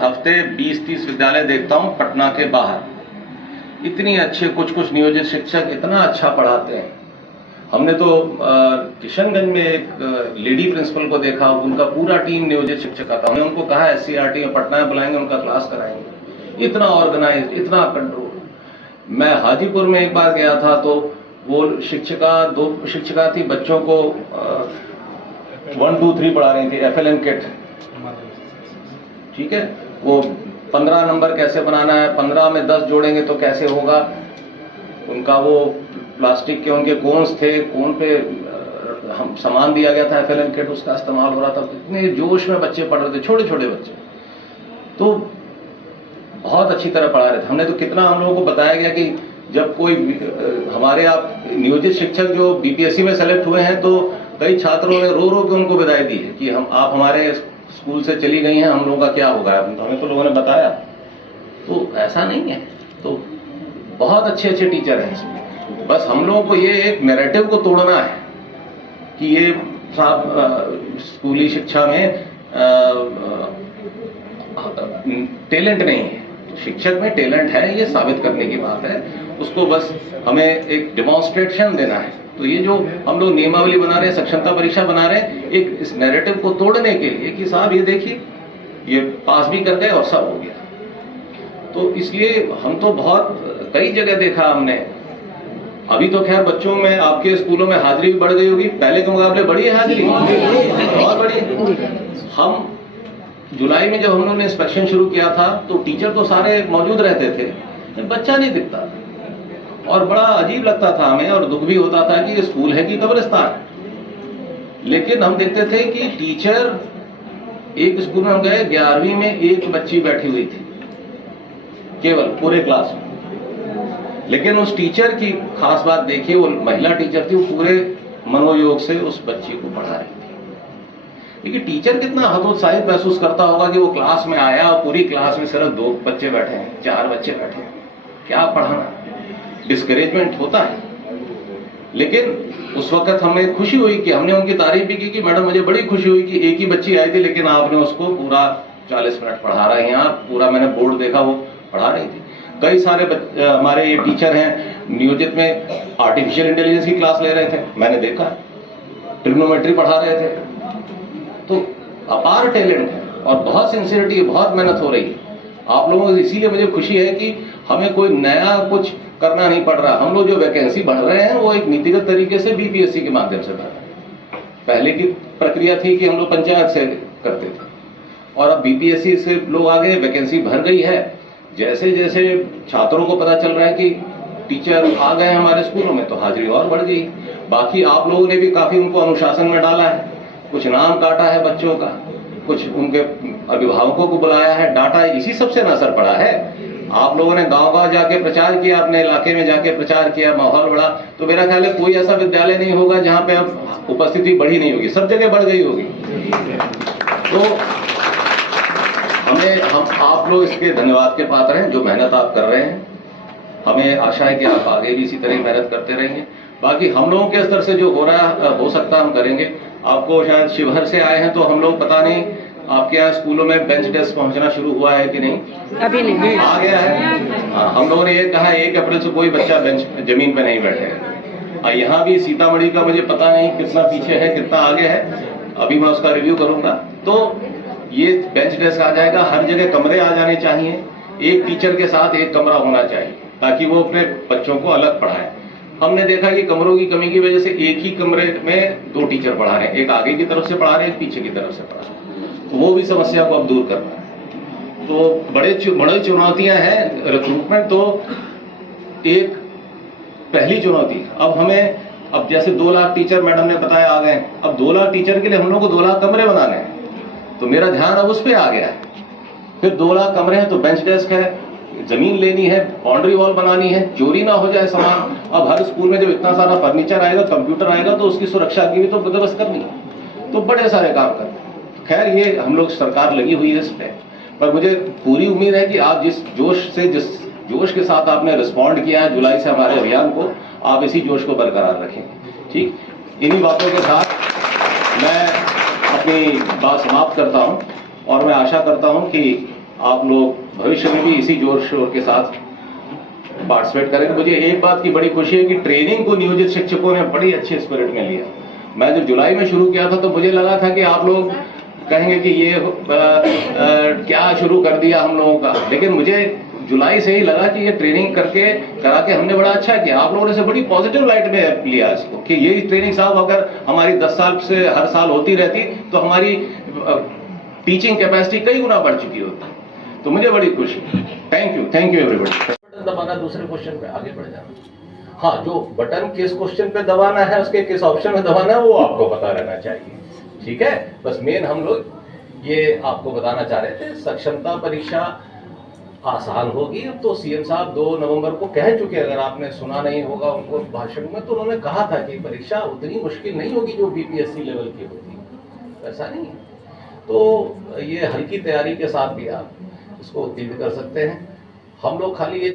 हफ्ते 20-30 विद्यालय देखता हूँ पटना के बाहर। इतनी अच्छे कुछ नियोजित शिक्षक इतना अच्छा पढ़ाते हैं। हमने तो किशनगंज में एक लेडी प्रिंसिपल को देखा, उनका पूरा टीम नियोजित शिक्षक था। हमने उनको कहा SCRT में पटना में बुलाएंगे, उनका क्लास कराएंगे। इतना ऑर्गेनाइज, इतना कंट्रोल। मैं हाजीपुर में एक बार गया था तो वो दो शिक्षिका थी, बच्चों को 1 2 3 पढ़ा रही थी, FLN किट। ठीक है, वो 15 नंबर कैसे बनाना है, 15 में 10 जोड़ेंगे तो कैसे होगा। उनका वो प्लास्टिक के उनके कोन्स थे, कोन पे हम सामान दिया गया था FLN किट, उसका इस्तेमाल हो रहा था। इतने जोश में बच्चे पढ़ रहे थे, छोटे छोटे बच्चे, तो बहुत अच्छी तरह पढ़ा रहे थे। हमने तो कितना हम लोगों को बताया गया कि जब कोई हमारे आप नियोजित शिक्षक जो BPSC में सेलेक्ट हुए हैं तो कई छात्रों ने रो रो के उनको विदाई दी है कि आप हमारे स्कूल से चली गई हैं, हम लोगों का क्या होगा। हमें तो लोगों ने बताया, तो ऐसा नहीं है। तो बहुत अच्छे अच्छे टीचर हैं इसमें। बस हम लोगों को ये एक नैरेटिव को तोड़ना है कि ये साहब स्कूली शिक्षा में टैलेंट नहीं है। शिक्षक में टैलेंट है, ये साबित करने की बात है। उसको बस हमें एक डेमोन्स्ट्रेशन देना है। तो ये जो हम लोग नियमावली बना रहे हैं, सक्षमता परीक्षा बना रहे हैं, एक इस नैरेटिव को तोड़ने के लिए कि साहब ये देखिए, ये पास भी कर गए और सब हो गया। तो इसलिए हम तो बहुत कई जगह देखा हमने। अभी तो खैर बच्चों में आपके स्कूलों में हाजिरी भी बढ़ गई होगी, पहले के मुकाबले बढ़ी है हाजिरी, बहुत बड़ी। हम जुलाई में जब हम लोगों ने इंस्पेक्शन शुरू किया था तो टीचर तो सारे मौजूद रहते थे, बच्चा नहीं दिखता था और बड़ा अजीब लगता था हमें और दुख भी होता था कि ये स्कूल है कि कब्रिस्तान। लेकिन हम देखते थे कि टीचर, एक स्कूल में हम गए, 11वीं में एक बच्ची बैठी हुई थी केवल पूरे क्लास में। लेकिन उस टीचर की खास बात देखिए, वो महिला टीचर थी, वो पूरे मनोयोग से उस बच्ची को पढ़ा रही थी। देखिए टीचर कितना हतोत्साहित महसूस करता होगा कि वो क्लास में आया और पूरी क्लास में सिर्फ 2 बच्चे बैठे हैं, 4 बच्चे बैठे हैं, क्या पढ़ाना। डिस्करेजमेंट होता है। लेकिन उस वक्त हमें खुशी हुई कि हमने उनकी तारीफ भी की कि मैडम मुझे बड़ी खुशी हुई कि एक ही बच्ची आई थी लेकिन आपने उसको पूरा 40 मिनट पढ़ा रहे हैं आप। पूरा मैंने बोर्ड देखा, वो पढ़ा रही थी। कई सारे हमारे ये टीचर हैं नियोजित में आर्टिफिशियल इंटेलिजेंस की क्लास ले रहे थे, मैंने देखा। ट्रिग्नोमेट्री पढ़ा रहे थे। तो अपार टैलेंट है और बहुत सिंसियरिटी, बहुत मेहनत हो रही है आप लोगों को। इसीलिए मुझे खुशी है कि हमें कोई नया कुछ करना नहीं पड़ रहा। हम लोग जो वैकेंसी भर रहे हैं वो एक नीतिगत तरीके से BPSC के माध्यम से भर रहे हैं। पहले की प्रक्रिया थी कि हम लोग पंचायत से करते थे और अब BPSC से लोग आगे, वैकेंसी भर गई है। जैसे जैसे छात्रों को पता चल रहा है कि टीचर आ गए हमारे स्कूलों में तो हाजिरी और बढ़ गई। बाकी आप लोगों ने भी काफी उनको अनुशासन में डाला है, कुछ नाम काटा है बच्चों का, कुछ उनके अभिभावकों को बुलाया है, डाटा। इसी सबसे न असर पड़ा है। आप लोगों ने गांव-गांव जाके प्रचार किया, अपने इलाके में जाके प्रचार किया, माहौल बढ़ा। तो मेरा ख्याल है कोई ऐसा विद्यालय नहीं होगा जहां पे अब उपस्थिति बढ़ी नहीं होगी, सब जगह बढ़ गई होगी। तो हम आप लोग इसके धन्यवाद के पात्र हैं, जो मेहनत आप कर रहे हैं। हमें आशा है कि आप आगे भी इसी तरह मेहनत करते रहेंगे। बाकी हम लोगों के स्तर से जो हो रहा है, हो सकता हम करेंगे। आपको शायद शिवहर से आए हैं तो हम लोग, पता नहीं आपके यहाँ स्कूलों में बेंच डेस्क पहुंचना शुरू हुआ है कि नहीं? अभी नहीं आ गया है। हाँ, हम लोगों ने ये कहा 1 अप्रैल से कोई बच्चा बेंच जमीन पे नहीं बैठेगा। यहाँ भी सीतामढ़ी का मुझे पता नहीं कितना पीछे है, कितना आगे है, अभी मैं उसका रिव्यू करूंगा। तो ये बेंच डेस्क आ जाएगा। हर जगह कमरे आ जाने चाहिए, एक टीचर के साथ एक कमरा होना चाहिए ताकि वो अपने बच्चों को अलग पढ़ाए। हमने देखा कि कमरों की कमी की वजह से एक ही कमरे में 2 टीचर पढ़ा रहे हैं, एक आगे की तरफ से पढ़ा रहे हैं, एक पीछे की तरफ से पढ़ा रहे हैं। तो वो भी समस्या को अब दूर करना है। तो बड़ी चुनौतियां हैं। रिक्रूटमेंट तो एक पहली चुनौती। अब हमें, अब जैसे 2 लाख टीचर मैडम ने बताया आ गए, अब 2 लाख टीचर के लिए हम लोग को 2 लाख कमरे बनाने हैं। तो मेरा ध्यान अब उस पर आ गया है। फिर 2 लाख कमरे हैं तो बेंच डेस्क है, जमीन लेनी है, बाउंड्री वॉल बनानी है, चोरी ना हो जाए सामान। अब हर स्कूल में जब इतना सारा फर्नीचर आएगा, कंप्यूटर आएगा, तो उसकी सुरक्षा की भी तो बंदोबस्त करनी है। तो बड़े सारे काम करते हैं। खैर ये हम लोग, सरकार लगी हुई है इस पर मुझे पूरी उम्मीद है कि आप जिस जोश के साथ आपने रिस्पॉन्ड किया है जुलाई से हमारे अभियान को, आप इसी जोश को बरकरार रखेंगे। ठीक, इन्हीं बातों के साथ मैं अपनी बात समाप्त करता हूं और मैं आशा करता हूं कि आप लोग भविष्य में भी इसी जोर शोर के साथ पार्टिसिपेट करें। मुझे एक बात की बड़ी खुशी है कि ट्रेनिंग को नियोजित शिक्षकों ने बड़ी अच्छे स्पिरिट में लिया। मैं जब जुलाई में शुरू किया था तो मुझे लगा था कि आप लोग कहेंगे कि ये क्या शुरू कर दिया हम लोगों का, लेकिन मुझे जुलाई से ही लगा कि ये ट्रेनिंग करा के हमने बड़ा अच्छा किया। आप लोगों ने से बड़ी पॉजिटिव लाइट में लिया इसको कि ये ट्रेनिंग साहब अगर हमारी 10 साल से हर साल होती रहती तो हमारी टीचिंग कैपेसिटी कई गुना बढ़ चुकी होती। तो मुझे बड़ी खुशी। Thank you everybody. बटन दबाना, दूसरे क्वेश्चन पे आगे बढ़ जाना। हाँ, जो बटन किस क्वेश्चन पे दबाना है, उसके किस ऑप्शन में दबाना है, वो आपको पता रहना चाहिए। ठीक है, बस मेन हम लोग ये आपको बताना चाह रहे थे। सक्षमता परीक्षा आसान होगी तो सीएम साहब 2 नवंबर को कह चुके, अगर आपने सुना नहीं होगा उनको भाषण में, तो उन्होंने कहा था कि परीक्षा उतनी मुश्किल नहीं होगी जो बीपीएससी लेवल की होती है, ऐसा नहीं है। तो ये हल्की तैयारी के साथ भी आप इसको उत्तीर्ण कर सकते हैं। हम लोग खाली ये